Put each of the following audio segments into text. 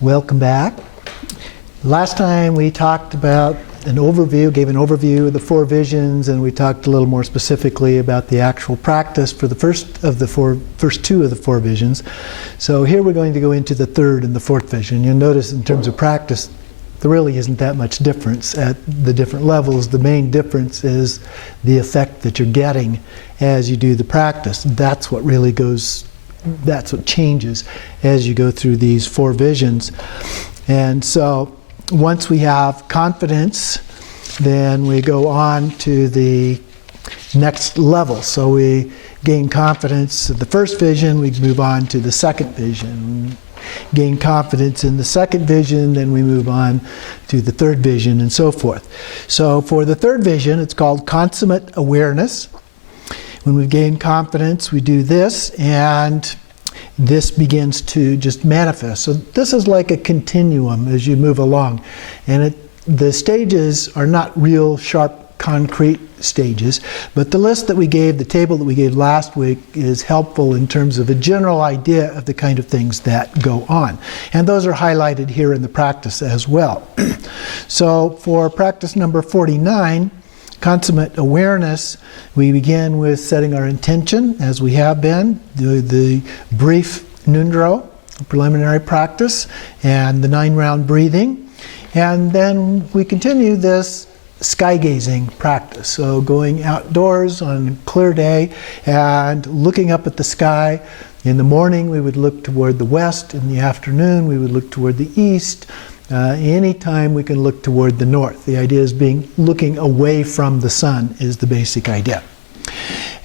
Welcome back. Last time we talked about an overview, gave an overview of the four visions, and we talked a little more specifically about the actual practice for the first two of the four visions. So here we're going to go into the third and the fourth vision. You'll notice in terms of practice, there really isn't that much difference at the different levels. The main difference is the effect that you're getting as you do the practice. That's what really that's what changes as you go through these four visions. And so once we have confidence, then we go on to the next level. So we gain confidence in the first vision, we move on to the second vision. Gain confidence in the second vision, then we move on to the third vision, and so forth. So for the third vision, it's called consummate awareness. When we've gained confidence, we do this, and this begins to just manifest. So this is like a continuum as you move along. And the stages are not real sharp, concrete stages, but the list that we gave, the table that we gave last week, is helpful in terms of a general idea of the kind of things that go on. And those are highlighted here in the practice as well. So for practice number 49, consummate awareness, we begin with setting our intention, as we have been, the brief Nundro, preliminary practice, and the 9-round breathing. And then we continue this sky gazing practice. So going outdoors on a clear day and looking up at the sky. In the morning we would look toward the west, in the afternoon we would look toward the east. Anytime we can look toward the north. The idea is looking away from the sun is the basic idea.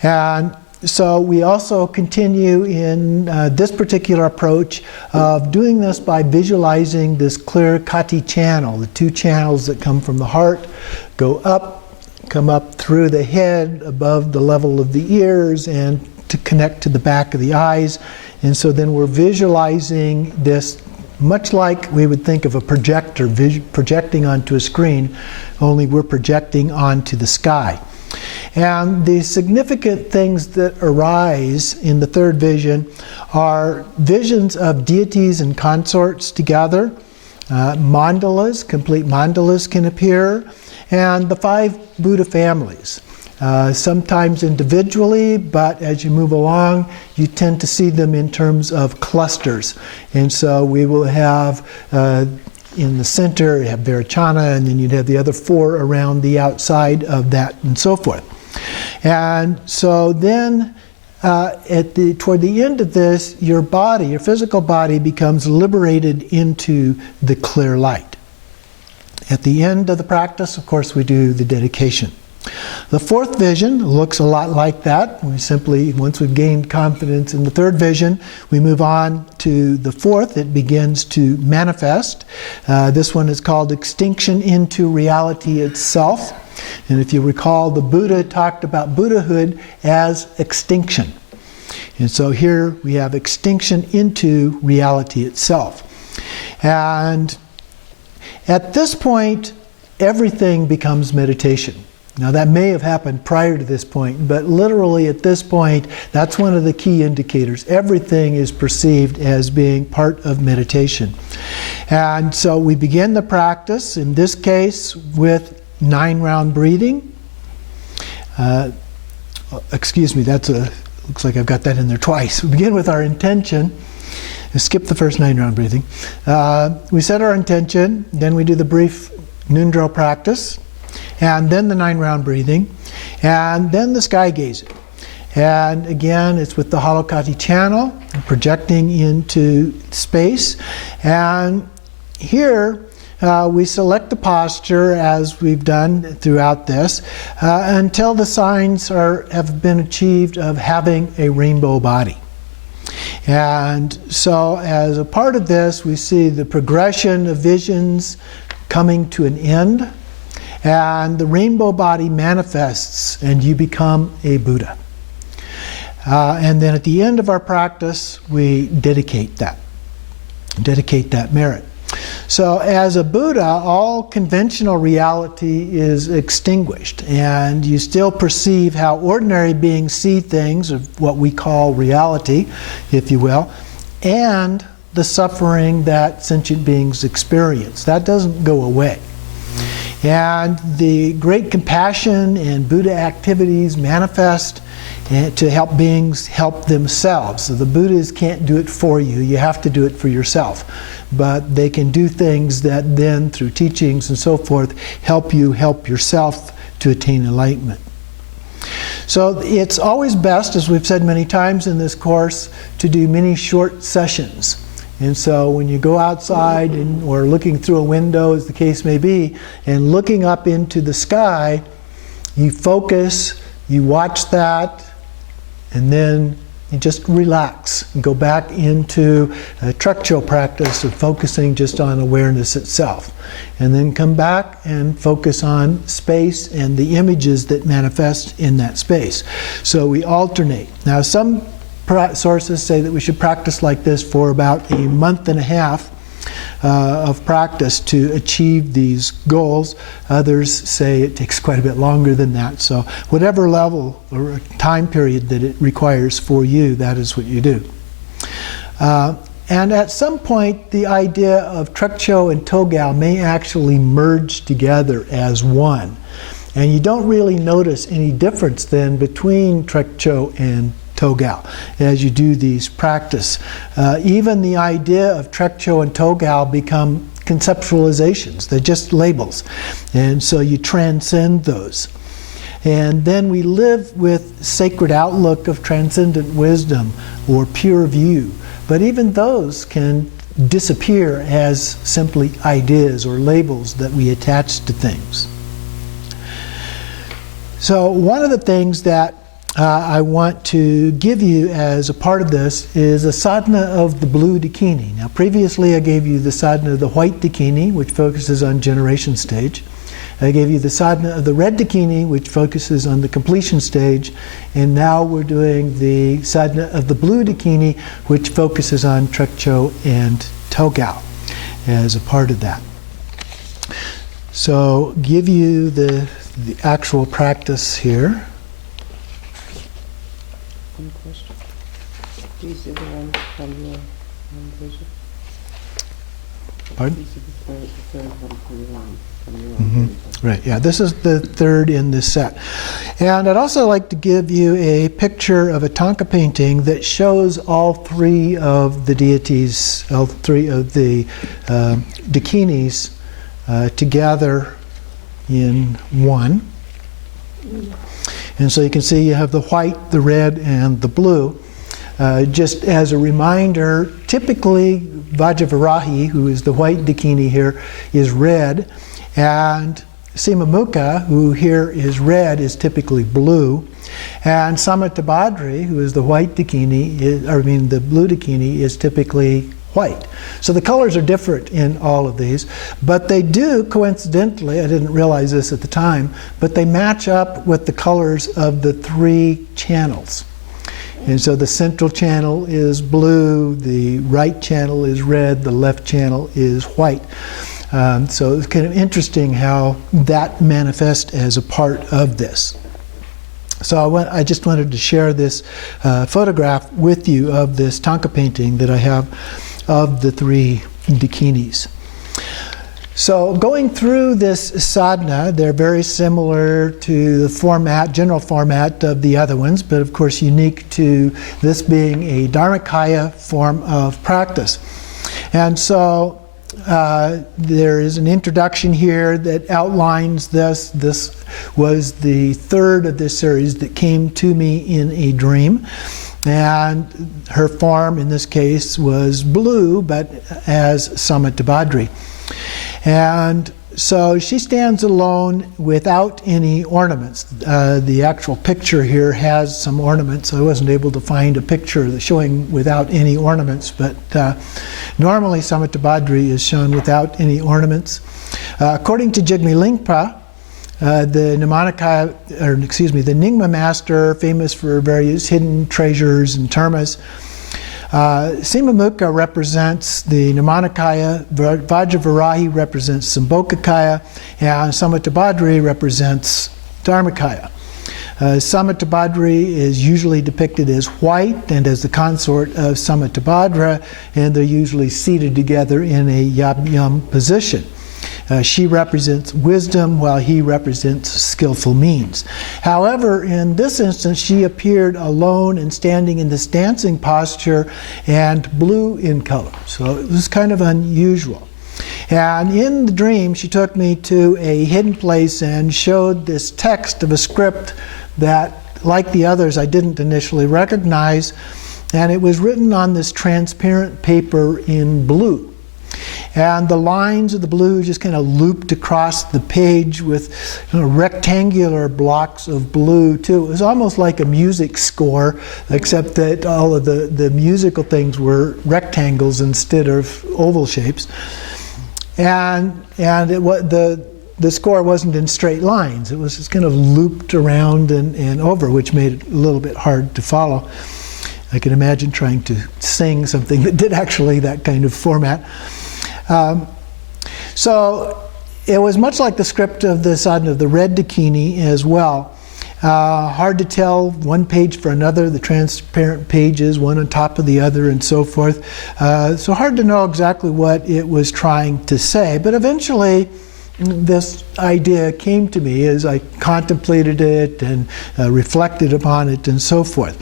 And so we also continue in this particular approach of doing this by visualizing this clear kati channel, the two channels that come from the heart, go up, come up through the head, above the level of the ears, and to connect to the back of the eyes. And so then we're visualizing this much like we would think of a projector projecting onto a screen, only we're projecting onto the sky. And the significant things that arise in the third vision are visions of deities and consorts together, mandalas, complete mandalas can appear, and the 5 Buddha families. Sometimes individually, but as you move along, you tend to see them in terms of clusters. And so we will have in the center, you have Vairocana, and then you'd have the other 4 around the outside of that, and so forth. And so then toward the end of this, your body, your physical body, becomes liberated into the clear light. At the end of the practice, of course, we do the dedication. The fourth vision looks a lot like that. We simply, once we've gained confidence in the third vision, we move on to the fourth. It begins to manifest. This one is called extinction into reality itself. And if you recall, the Buddha talked about Buddhahood as extinction. And so here we have extinction into reality itself. And at this point, everything becomes meditation. Now that may have happened prior to this point, but literally at this point, that's one of the key indicators. Everything is perceived as being part of meditation. And so we begin the practice, in this case, with 9-round breathing. Excuse me, looks like I've got that in there twice. We begin with our intention. Skip the first 9-round breathing. We set our intention, then we do the brief Nundro practice, and then the 9-round breathing, and then the sky gazing. And again, it's with the hollow kati channel, projecting into space. And here, we select the posture, as we've done throughout this, until the signs have been achieved of having a rainbow body. And so as a part of this, we see the progression of visions coming to an end, and the rainbow body manifests, and you become a Buddha. And then at the end of our practice, we dedicate that merit. So as a Buddha, all conventional reality is extinguished, and you still perceive how ordinary beings see things, or what we call reality, if you will, and the suffering that sentient beings experience. That doesn't go away. And the great compassion and Buddha activities manifest to help beings help themselves. So the Buddhas can't do it for you. You have to do it for yourself. But they can do things that then, through teachings and so forth, help you help yourself to attain enlightenment. So it's always best, as we've said many times in this course, to do many short sessions. And so when you go outside or looking through a window, as the case may be, and looking up into the sky, you focus, you watch that, and then you just relax and go back into a Trekcho practice of focusing just on awareness itself. And then come back and focus on space and the images that manifest in that space. So we alternate. Now some sources say that we should practice like this for about a month and a half of practice to achieve these goals. Others say it takes quite a bit longer than that. So whatever level or time period that it requires for you, that is what you do. And at some point, the idea of Trekcho and Togal may actually merge together as one. And you don't really notice any difference then between Trekcho and Togal as you do these practice. Even the idea of Trekcho and Togal become conceptualizations. They're just labels. And so you transcend those. And then we live with sacred outlook of transcendent wisdom or pure view. But even those can disappear as simply ideas or labels that we attach to things. So one of the things that I want to give you as a part of this is a sadhana of the Blue Dakini. Now previously I gave you the sadhana of the White Dakini, which focuses on generation stage. I gave you the sadhana of the Red Dakini, which focuses on the completion stage. And now we're doing the sadhana of the Blue Dakini, which focuses on Trekcho and Togal as a part of that. So give you the actual practice here. One question. These are the ones from your vision? Pardon? These are the third one from your own Mm-hmm. Right, yeah, this is the third in this set. And I'd also like to give you a picture of a Thangka painting that shows all three of the deities, all three of the Dakinis together in one. And so you can see you have the white, the red, and the blue. Just as a reminder, typically Vajravarahi, who is the white Dakini here, is red. And Simamukha, who here is red, is typically blue. And Samantabhadri, who is the white Dakini, the Blue Dakini, is typically white. So the colors are different in all of these, but they do, coincidentally, I didn't realize this at the time, but they match up with the colors of the three channels. And so the central channel is blue, the right channel is red, the left channel is white. So it's kind of interesting how that manifests as a part of this. So I just wanted to share this photograph with you of this Thangka painting that I have of the three Dakinis. So going through this sadhana, they're very similar to the general format of the other ones, but of course unique to this being a dharmakaya form of practice. And so there is an introduction here that outlines this. This was the third of this series that came to me in a dream. And her form in this case was blue, but as Samantabhadri. And so she stands alone without any ornaments. The actual picture here has some ornaments. I wasn't able to find a picture showing without any ornaments, but normally Samantabhadri is shown without any ornaments. According to Jigme Lingpa, the Nyingma master, famous for various hidden treasures and termas, Simamukha represents the Namanikaya, Vajravarahi represents Sambhogakaya, and Samantabhadri represents Dharmakaya. Samantabhadri is usually depicted as white and as the consort of Samantabhadra, and they're usually seated together in a yam position. She represents wisdom while he represents skillful means. However, in this instance, she appeared alone and standing in this dancing posture and blue in color. So it was kind of unusual. And in the dream, she took me to a hidden place and showed this text of a script that, like the others, I didn't initially recognize. And it was written on this transparent paper in blue. And the lines of the blue just kind of looped across the page with rectangular blocks of blue too. It was almost like a music score, except that all of the musical things were rectangles instead of oval shapes. And the score wasn't in straight lines. It was just kind of looped around and over, which made it a little bit hard to follow. I can imagine trying to sing something that did actually that kind of format. So it was much like the script of the Sadhana of the Red Dakini as well. Hard to tell one page for another, the transparent pages, one on top of the other and so forth. So hard to know exactly what it was trying to say. But eventually this idea came to me as I contemplated it and reflected upon it and so forth.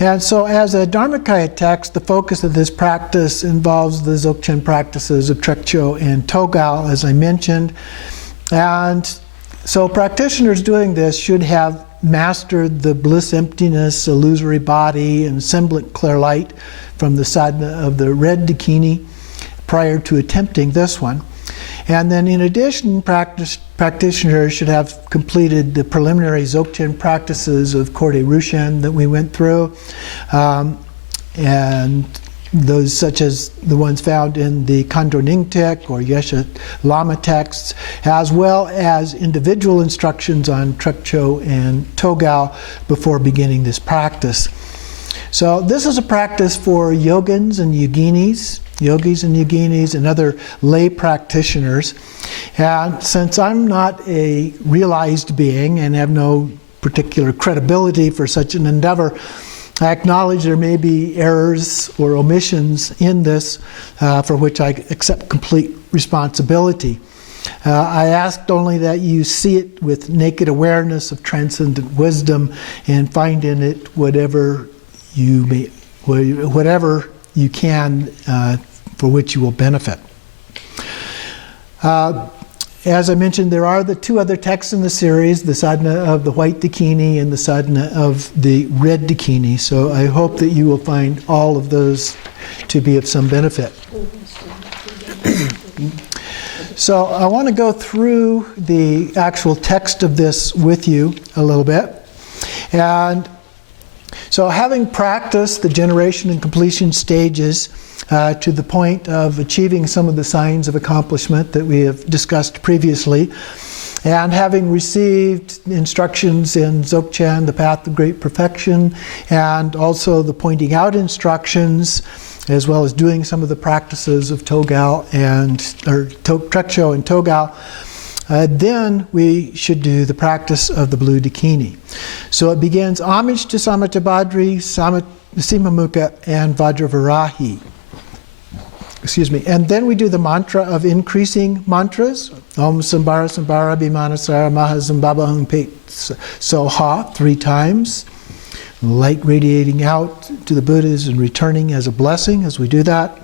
And so as a dharmakaya text, the focus of this practice involves the Dzogchen practices of Trekcho and Togal, as I mentioned. And so practitioners doing this should have mastered the bliss emptiness, illusory body, and semblant clear light from the Sadhana of the Red Dakini prior to attempting this one. And then in addition, practitioners should have completed the preliminary Dzogchen practices of Korde Rushen that we went through, and those such as the ones found in the Kando Ningtek or Yeshe Lama texts, as well as individual instructions on Trekcho and Togal before beginning this practice. So this is a practice for yogins and yoginis, and other lay practitioners. And since I'm not a realized being and have no particular credibility for such an endeavor, I acknowledge there may be errors or omissions in this for which I accept complete responsibility. I asked only that you see it with naked awareness of transcendent wisdom and find in it whatever you can for which you will benefit. As I mentioned, there are the two other texts in the series, the Sadhana of the White Dakini and the Sadhana of the Red Dakini. So I hope that you will find all of those to be of some benefit. So I want to go through the actual text of this with you a little bit. And so having practiced the generation and completion stages to the point of achieving some of the signs of accomplishment that we have discussed previously, and having received instructions in Dzogchen, the Path of Great Perfection, and also the pointing out instructions, as well as doing some of the practices of Trekcho and Togal, then we should do the practice of the Blue Dakini. So it begins homage to Samantabhadri, Simamukha, and Vajravarahi. And then we do the mantra of increasing mantras. Om Sambhara Sambhara Bhimanasara Maha Zambabahung Pet Soha 3 times. Light radiating out to the Buddhas and returning as a blessing as we do that.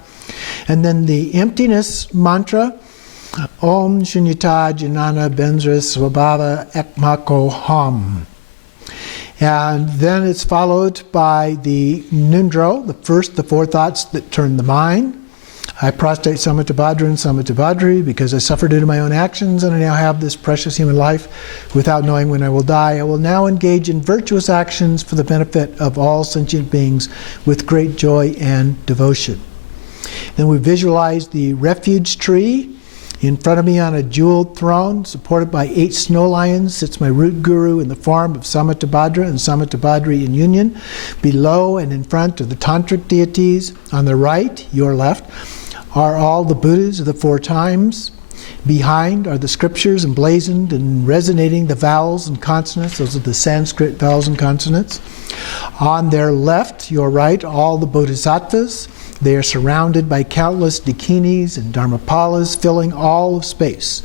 And then the emptiness mantra. Om Shunyata Jnana Benzra Svabhava Ekmako Ham. And then it's followed by the Nundro, the 4 thoughts that turn the mind. I prostrate Samantabhadri and Samantabhadri because I suffered due to my own actions and I now have this precious human life without knowing when I will die. I will now engage in virtuous actions for the benefit of all sentient beings with great joy and devotion. Then we visualize the refuge tree. In front of me on a jeweled throne, supported by 8 snow lions, sits my root guru in the form of Samantabhadra and Samantabhadri in union. Below and in front are the tantric deities. On the right, your left, are all the Buddhas of the 4 times. Behind are the scriptures emblazoned and resonating the vowels and consonants. Those are the Sanskrit vowels and consonants. On their left, your right, all the bodhisattvas. They are surrounded by countless dakinis and dharmapalas filling all of space.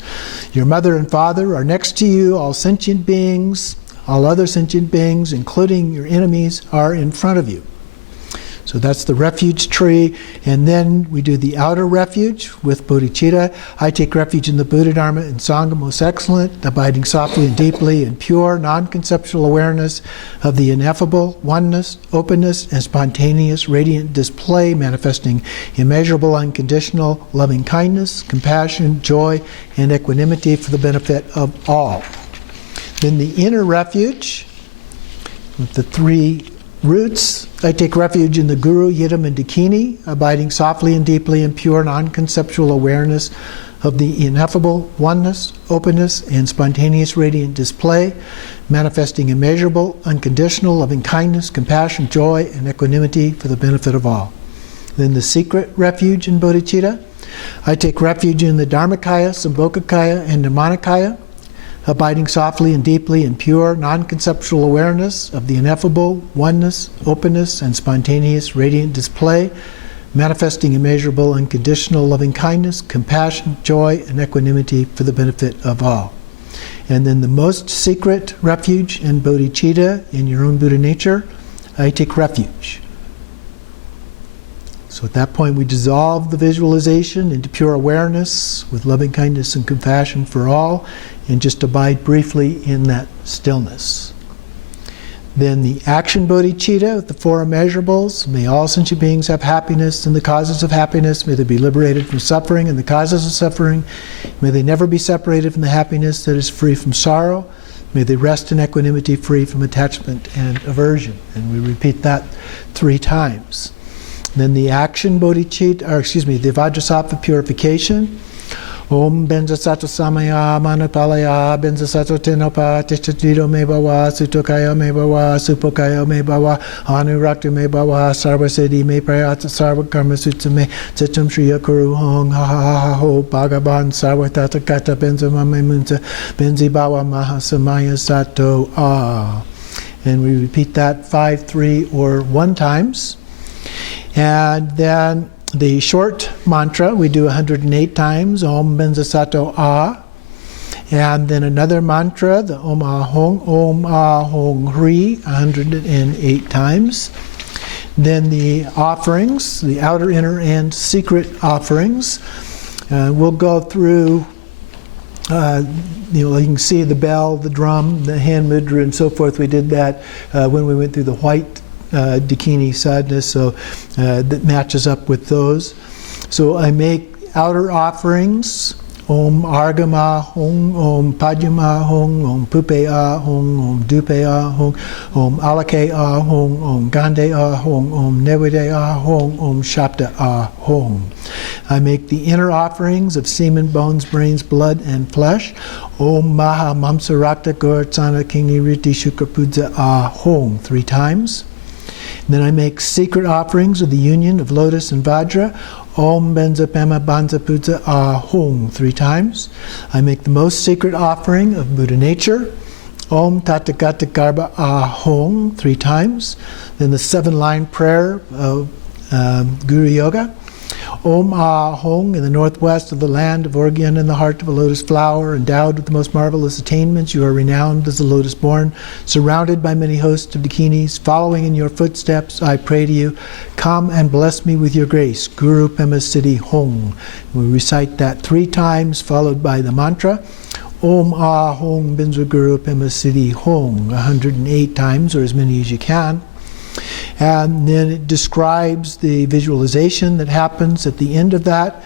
Your mother and father are next to you. All sentient beings, all other sentient beings, including your enemies, are in front of you. So that's the refuge tree. And then we do the outer refuge with bodhicitta. I take refuge in the Buddha, Dharma, and Sangha, most excellent, abiding softly and deeply in pure, non-conceptual awareness of the ineffable oneness, openness, and spontaneous radiant display, manifesting immeasurable, unconditional, loving kindness, compassion, joy, and equanimity for the benefit of all. Then the inner refuge with the three roots. I take refuge in the Guru, Yidam, and Dakini, abiding softly and deeply in pure non-conceptual awareness of the ineffable oneness, openness, and spontaneous radiant display, manifesting immeasurable, unconditional, loving kindness, compassion, joy, and equanimity for the benefit of all. Then the secret refuge in bodhicitta. I take refuge in the dharmakaya, sambhogakaya, and nirmanakaya, abiding softly and deeply in pure, non-conceptual awareness of the ineffable oneness, openness, and spontaneous radiant display, manifesting immeasurable, unconditional, loving kindness, compassion, joy, and equanimity for the benefit of all. And then the most secret refuge in bodhicitta, in your own Buddha nature, I take refuge. So at that point we dissolve the visualization into pure awareness with loving kindness and compassion for all, and just abide briefly in that stillness. Then the action bodhicitta with the four immeasurables. May all sentient beings have happiness and the causes of happiness. May they be liberated from suffering and the causes of suffering. May they never be separated from the happiness that is free from sorrow. May they rest in equanimity, free from attachment and aversion. And we repeat that 3 times. Then the action bodhicitta, the Vajrasattva purification. Om benza sato samaya manupalaya benza sato tenopa tishtadito me bhava sutokaya me bhava supokaya me bhava anurakta me bhava sarvasiddhi me prayata sarva karma sutta me satam shriya kuru hong ha ha ha ha ho bhagavan sarva tata kata benza mame munta benzi bhava mahasamaya sato ah. And we repeat that 5, 3, or 1 times. And then the short mantra we do 108 times, Om Benza Sato Ah. And then another mantra, the Om Ah Hong Hri, 108 times. Then the offerings, the outer, inner, and secret offerings. We'll go through, you can see the bell, the drum, the hand mudra, and so forth. We did that when we went through the white Dakini sadhana, so that matches up with those. So I make outer offerings, Om Argama Hong, Om Padyama Hong, Om Pupe Ah Hong, Om Dupe Ah Hong, Om Alake Ah Hong, Om Gande Ah Hong, Om Nevide Ah Hong, Om Shapta Ah Hong. I make the inner offerings of semen, bones, brains, blood, and flesh. Om Maha Mamsa Rakta Gortsana Kingi Riti Shukrapudza Ah Hong 3 times. Then I make secret offerings of the union of lotus and vajra. Om Benza Pema Banza Pudza Ah Hong 3 times. I make the most secret offering of Buddha nature. Om Tathagata Garba Ah Hong 3 times. Then the 7-line prayer of Guru Yoga. Om Ah Hong, in the northwest of the land of Orgyan, in the heart of a lotus flower, endowed with the most marvelous attainments, you are renowned as the lotus born, surrounded by many hosts of dakinis, following in your footsteps, I pray to you, come and bless me with your grace. Guru Pema Siddhi Hong. We recite that 3 times, followed by the mantra. Om Ah Hong Binza Guru Pema Siddhi Hong, 108 times, or as many as you can. And then it describes the visualization that happens at the end of that.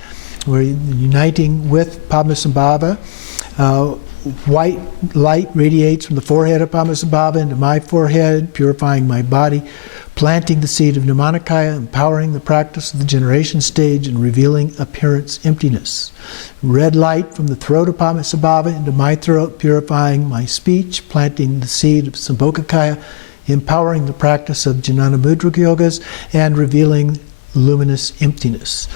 We're uniting with Padmasambhava. White light radiates from the forehead of Padmasambhava into my forehead, purifying my body, planting the seed of Nirmanakaya, empowering the practice of the generation stage, and revealing appearance emptiness. Red light from the throat of Padmasambhava into my throat, purifying my speech, planting the seed of Sambhogakaya, empowering the practice of Jnana Mudra Yogas, and revealing luminous emptiness.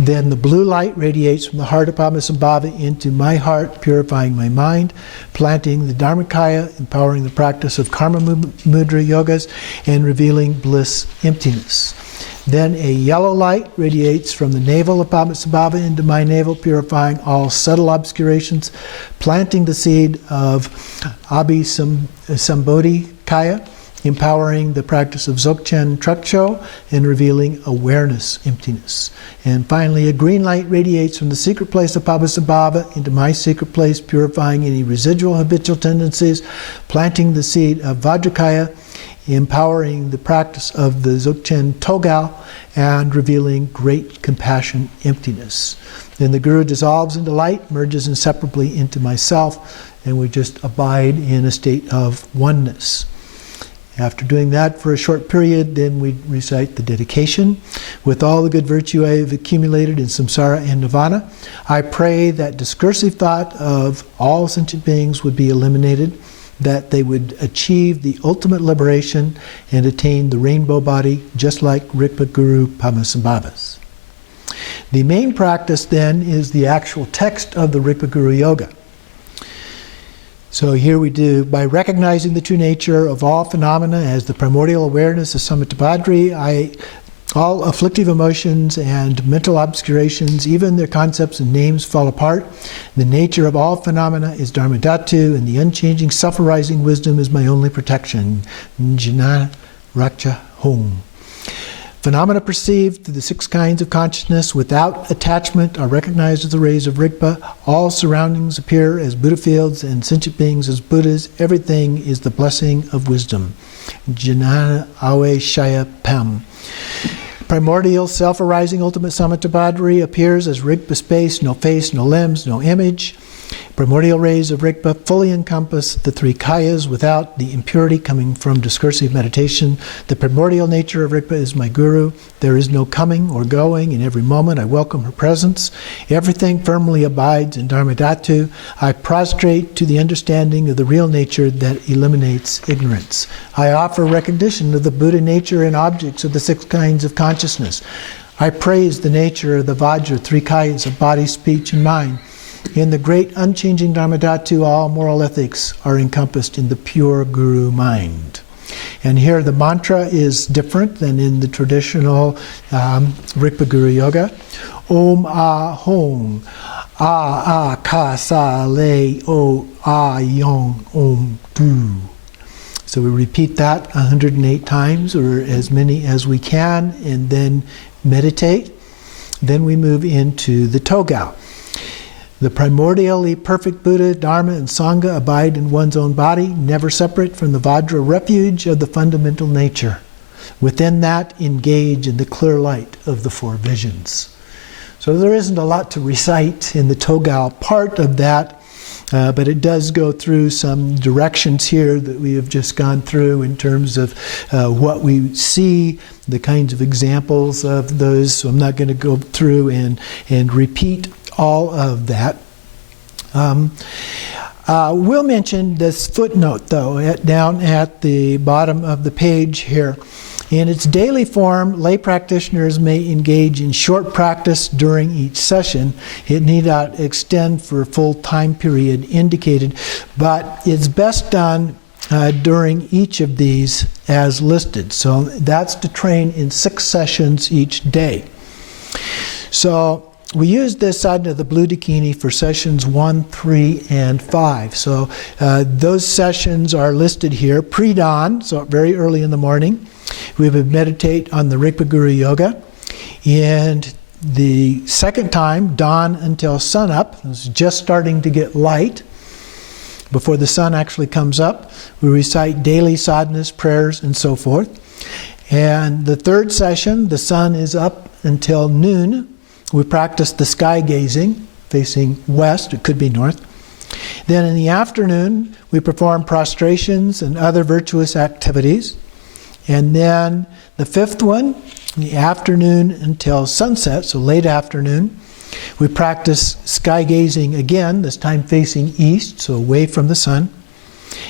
Then the blue light radiates from the heart of Padmasambhava into my heart, purifying my mind, planting the dharmakaya, empowering the practice of karma mudra yogas, and revealing bliss emptiness. Then a yellow light radiates from the navel of Padmasambhava into my navel, purifying all subtle obscurations, planting the seed of Abhisambodhikaya, empowering the practice of Dzogchen Trekcho, and revealing awareness emptiness. And finally, a green light radiates from the secret place of Padmasambhava into my secret place, purifying any residual habitual tendencies, planting the seed of Vajrakaya, empowering the practice of the Dzogchen Togal, and revealing great compassion emptiness. Then the Guru dissolves into light, merges inseparably into myself, and we just abide in a state of oneness. After doing that for a short period, then we recite the dedication. With all the good virtue I have accumulated in samsara and nirvana, I pray that discursive thought of all sentient beings would be eliminated, that they would achieve the ultimate liberation and attain the rainbow body, just like Rigpa Guru Padmasambhava's. The main practice then is the actual text of the Rigpa Guru Yoga. So here we do, by recognizing the true nature of all phenomena as the primordial awareness of Samantabhadri, all afflictive emotions and mental obscurations, even their concepts and names, fall apart. The nature of all phenomena is dharmadhatu, and the unchanging self-arising wisdom is my only protection. Jnana Raksha Hom. Phenomena perceived through the 6 kinds of consciousness without attachment are recognized as the rays of Rigpa. All surroundings appear as Buddha fields and sentient beings as Buddhas. Everything is the blessing of wisdom. Jnana Awe Shaya Pam. Primordial, self-arising ultimate Samantabhadri appears as Rigpa space, no face, no limbs, no image. Primordial rays of Rigpa fully encompass the 3 kayas without the impurity coming from discursive meditation. The primordial nature of Rigpa is my guru. There is no coming or going. In every moment I welcome her presence. Everything firmly abides in dharmadhatu. I prostrate to the understanding of the real nature that eliminates ignorance. I offer recognition of the Buddha nature and objects of the 6 kinds of consciousness. I praise the nature of the Vajra 3 kayas of body, speech, and mind. In the great unchanging Dharmadhatu, all moral ethics are encompassed in the pure Guru mind. And here the mantra is different than in the traditional Rigpa Guru Yoga. Om Ah Hong, Ah Ah Ka Sa Le O Ah Yong Om Du. So we repeat that 108 times, or as many as we can, and then meditate. Then we move into the Togal. The primordially perfect Buddha, Dharma, and Sangha abide in one's own body, never separate from the Vajra refuge of the fundamental nature. Within that, engage in the clear light of the 4 visions. So there isn't a lot to recite in the Togal part of that, but it does go through some directions here that we have just gone through in terms of what we see, the kinds of examples of those. So I'm not going to go through and repeat all of that. We'll mention this footnote, though, down at the bottom of the page here. In its daily form, lay practitioners may engage in short practice during each session. It need not extend for a full time period indicated, but it's best done during each of these as listed. So that's to train in 6 sessions each day. So we use this Sadhana, the Blue Dakini, for sessions 1, 3, and 5. So those sessions are listed here pre-dawn, so very early in the morning. We would meditate on the Rigpa Guru Yoga. And the second time, dawn until sunup, it's just starting to get light. Before the sun actually comes up, we recite daily sadhanas, prayers, and so forth. And the third session, the sun is up until noon. We practice the sky gazing, facing west, it could be north. Then in the afternoon, we perform prostrations and other virtuous activities. And then the 5th one, in the afternoon until sunset, so late afternoon, we practice sky gazing again, this time facing east, so away from the sun.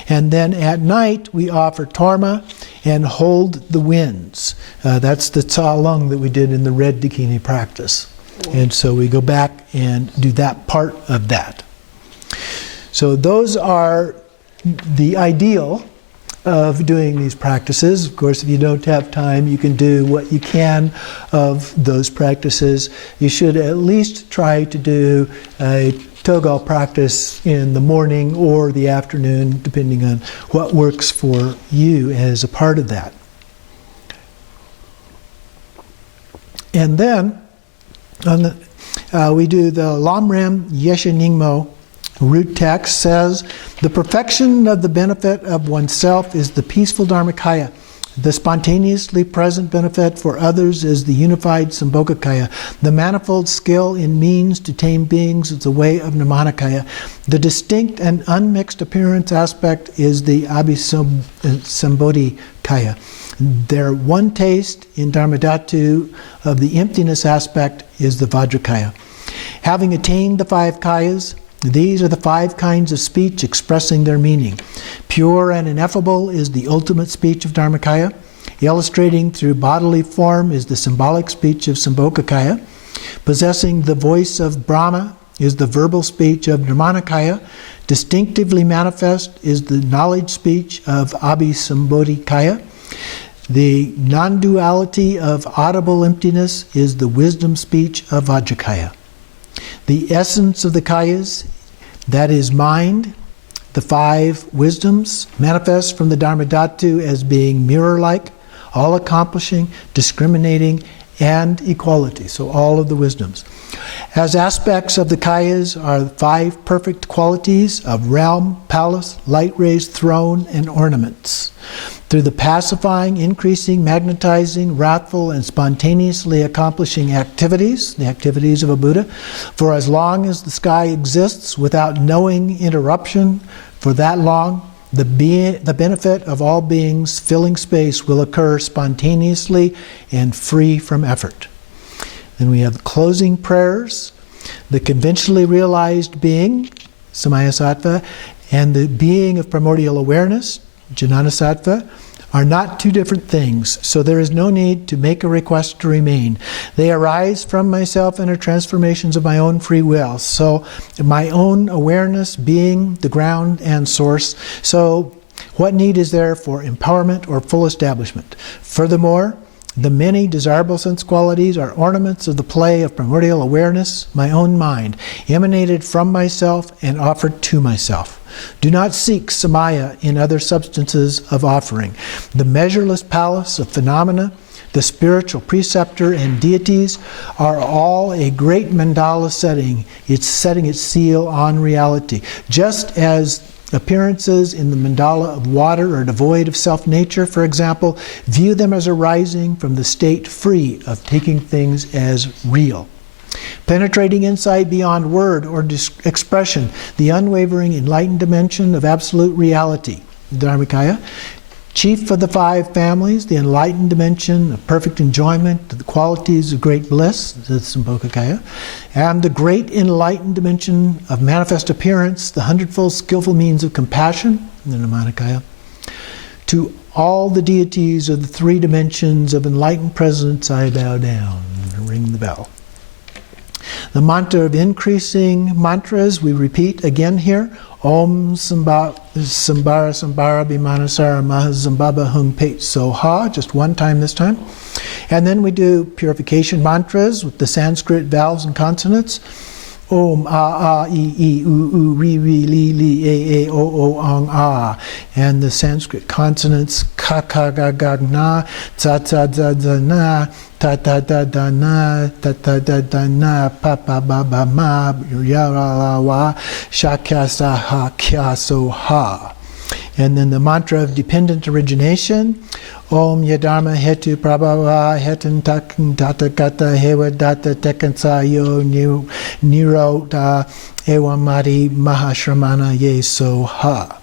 And then at night, we offer torma and hold the winds. That's the tsa lung that we did in the red Dakini practice. And so we go back and do that part of that. So those are the ideal of doing these practices. Of course, if you don't have time, you can do what you can of those practices. You should at least try to do a Togal practice in the morning or the afternoon, depending on what works for you as a part of that. And then we do the Lamram Yeshe Nyingmo root text says, the perfection of the benefit of oneself is the peaceful dharmakaya. The spontaneously present benefit for others is the unified sambhogakaya. The manifold skill in means to tame beings is the way of nirmanakaya. The distinct and unmixed appearance aspect is the abhisambodhikaya. Their one taste in dharmadhatu of the emptiness aspect is the vajrakaya. Having attained the 5 kayas, these are the 5 kinds of speech expressing their meaning. Pure and ineffable is the ultimate speech of Dharmakaya. Illustrating through bodily form is the symbolic speech of Sambhogakaya. Possessing the voice of Brahma is the verbal speech of Nirmanakaya. Distinctively manifest is the knowledge speech of Abhisambodhikaya. The non-duality of audible emptiness is the wisdom speech of Vajrakaya. The essence of the kayas, that is mind, the 5 wisdoms, manifest from the Dharmadhatu as being mirror-like, all-accomplishing, discriminating, and equality. So all of the wisdoms. As aspects of the kayas are 5 perfect qualities of realm, palace, light rays, throne, and ornaments. Through the pacifying, increasing, magnetizing, wrathful, and spontaneously accomplishing activities, the activities of a Buddha, for as long as the sky exists without knowing interruption, for that long, the benefit of all beings filling space will occur spontaneously and free from effort. Then we have the closing prayers, the conventionally realized being, Samaya-sattva, and the being of primordial awareness, Jnana-sattva, are not 2 different things, so there is no need to make a request to remain. They arise from myself and are transformations of my own free will. So my own awareness being the ground and source. So what need is there for empowerment or full establishment? Furthermore, the many desirable sense qualities are ornaments of the play of primordial awareness, my own mind, emanated from myself and offered to myself. Do not seek samaya in other substances of offering. The measureless palace of phenomena, the spiritual preceptor and deities are all a great mandala setting. It's setting its seal on reality. Just as appearances in the mandala of water are devoid of self-nature, for example, view them as arising from the state free of taking things as real. Penetrating insight beyond word or expression, the unwavering enlightened dimension of absolute reality, Dharmakaya. Chief of the 5 families, the enlightened dimension of perfect enjoyment, the qualities of great bliss, the Sambhogakaya, and the great enlightened dimension of manifest appearance, the 100-fold skillful means of compassion, the Nirmanakaya. To all the deities of the 3 dimensions of enlightened presence I bow down. Ring the bell. The mantra of increasing mantras we repeat again here. Om Sambara Sambara Bhimanasara Mahazambaba Hung Pet Soha, just 1 time this time. And then we do purification mantras with the Sanskrit vowels and consonants. Om A E E U U Ri Ri Li Li A A O O Ang A, and the Sanskrit consonants Ka Ka Ga Ga Na, Tsa Tsa Za Za Na, Ta Ta Da Da Na, Ta Ta Da Da Na, Pa Pa Ba Ba Ma, Ya La La Wa, Sha Kya Sa Ha Kya So Ha. And then the mantra of dependent origination. Om Yadharma Hetu Prabhava Hetan Takin Tata Kata Hewa Data Tekansa Yo Niro Da Ewamati Mahashramana Ye So Ha.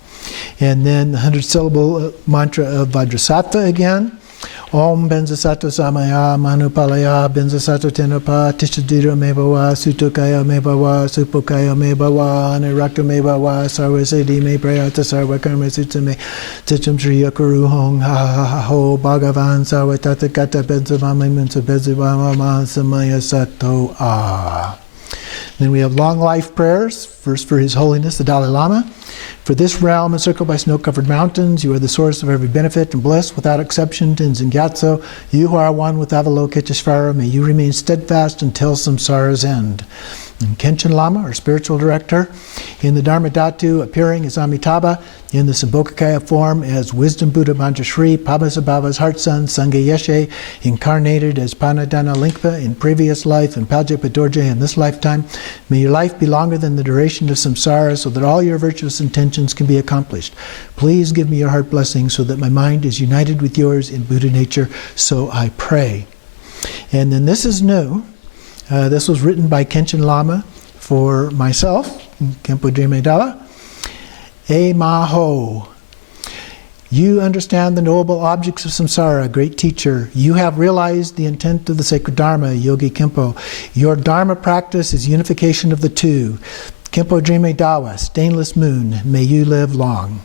And then the 100-syllable mantra of Vajrasattva again. Om Benzasato Samaya Manupalaya Benzasato Tenapa Tishadira Mebawa Sutukaya Mebawa Supukaya Mebawa Nirakta Mebawa Sarvasedi Me Prayata Sarvakarma Sutame Ticham Sri Yakuru Hong Ha Ho Bhagavan Sarvatata Kata Benzavama Munsa Benzavama Samaya Sato Ah. Then we have long life prayers, first for His Holiness the Dalai Lama. For this realm encircled by snow-covered mountains, you are the source of every benefit and bliss without exception. Tenzin Gyatso, you who are one with Avalokiteshvara, may you remain steadfast until samsara's end. And Khenchen Lama, our spiritual director, in the Dharma Dhatu appearing as Amitabha, in the Sambhogakaya form as Wisdom Buddha Manjushri, Padmasambhava's heart son, Sangha Yeshe, incarnated as Panadana Linkpa in previous life and Paljapa Dorje in this lifetime. May your life be longer than the duration of samsara so that all your virtuous intentions can be accomplished. Please give me your heart blessing so that my mind is united with yours in Buddha nature, so I pray. And then this is new. This was written by Khenchen Lama for myself, Khenpo Drime Dawa. E Maho. You understand the knowable objects of samsara, great teacher. You have realized the intent of the sacred Dharma, Yogi Khenpo. Your Dharma practice is unification of the two. Khenpo Drime Dawa, stainless moon, may you live long.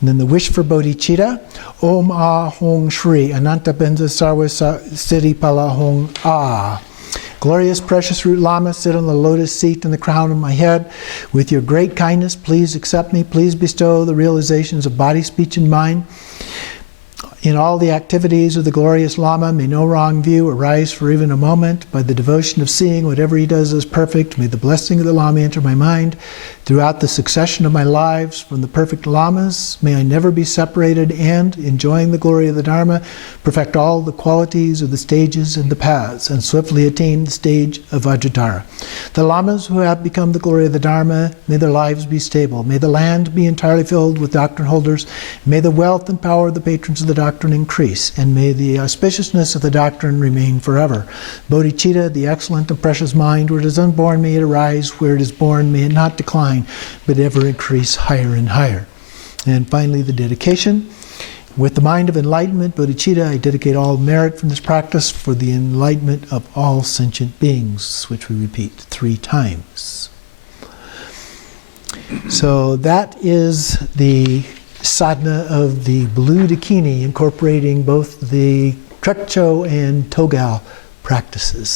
And then the wish for bodhicitta, Om Ah Hong Shri, Ananta Benza Sarva Siddhi Pala Hong Ah. Glorious precious root Lama, sit on the lotus seat in the crown of my head. With your great kindness, please accept me. Please bestow the realizations of body, speech, and mind. In all the activities of the glorious Lama, may no wrong view arise for even a moment. By the devotion of seeing whatever he does is perfect, may the blessing of the Lama enter my mind. Throughout the succession of my lives from the perfect Lamas, may I never be separated and, enjoying the glory of the Dharma, perfect all the qualities of the stages and the paths, and swiftly attain the stage of Vajradhara. The Lamas who have become the glory of the Dharma, may their lives be stable. May the land be entirely filled with doctrine holders. May the wealth and power of the patrons of the doctrine increase, and may the auspiciousness of the doctrine remain forever. Bodhicitta, the excellent and precious mind, where it is unborn, may it arise. Where it is born, may it not decline, but ever increase higher and higher. And finally, the dedication. With the mind of enlightenment, bodhicitta, I dedicate all merit from this practice for the enlightenment of all sentient beings, which we repeat 3 times. So that is the sadhana of the Blue Dakini, incorporating both the Trekcho and Togal practices.